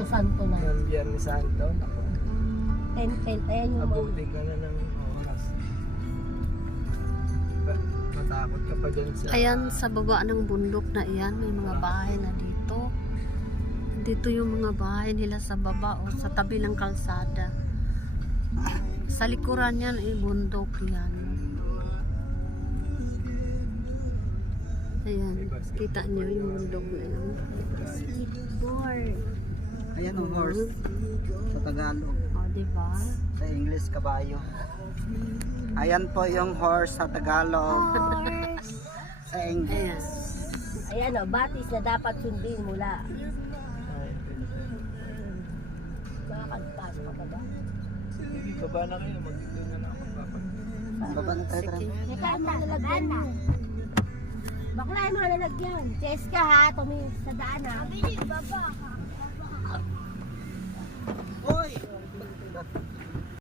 Espiritu Santo na. Ng Biyernes Santo. Ako. 10-10. Ayan yung mga. Abuti ka na ng oras. Matakot ka pa dyan sa... Ayan, sa baba ng bundok na iyan, may mga bahay na dito. Dito yung mga bahay nila sa baba o sa tabi ng kalsada. Sa likuran yan, bundok yan. Ayan, kita niyo yung bundok na yan. Skateboard. Ayan ang horse sa Tagalog. O, diba? Sa English, kabayo. Ayan po yung horse sa Tagalog. Sa English. Ayan o, batis na dapat sundin mula. Makakagpasok ka pa ba? Sige, baba na kayo. Magdito na lang magpapag. Baba na tayo, tara. Teka, ang mga lalagyan mo. Bakla yung mga lalagyan. Cheska ha, tumingin sa daan ha. Baba ka.